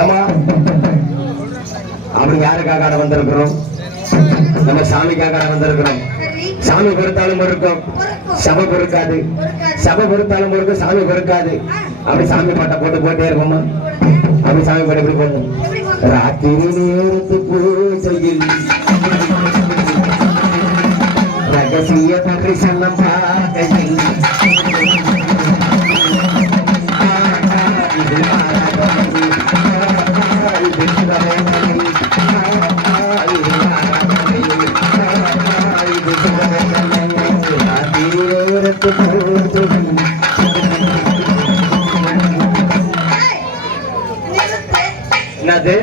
ஏமா அப்படி யாருக்காக வந்திருக்கிறோம்? நம்ம சாமிக்காக வந்திருக்கிறோம். சாமி பொறுத்தாலும் இருக்கும் சபை பொறுக்காது. சபை பொறுத்தாலும் இருக்கும் சாமி பொறுக்காது. அப்படி சாமி பாட்டை போட்டு போட்டே இருக்கோமா அப்படி சாமி பாட்டு எப்படி ராத்திரி நேரத்து பூஜையில் ரகசிய தரிசனம் பார்க்கையில். இது மாறாதது. என்னது.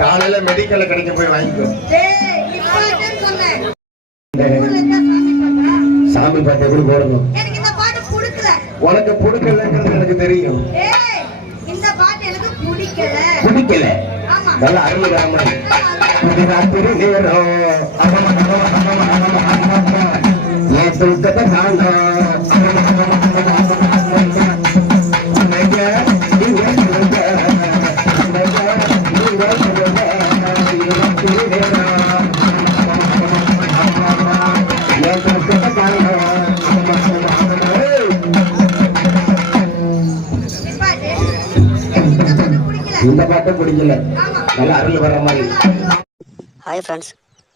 காலையில மெடிக்கல்ல கிடைக்க போய் வாங்கிக்கோ. சாமி பாட்டா? எப்படி போடணும். உனக்கு பிடிக்கலங்கிறது எனக்கு தெரியும். ஏய், இந்த பாட்டு எனக்கு பிடிக்கல. நல்ல இது ராத்திரி நேரம் இந்த பாட்டும் பிடிக்கல. நல்ல அருள் வர்ற மாதிரி. Hi friends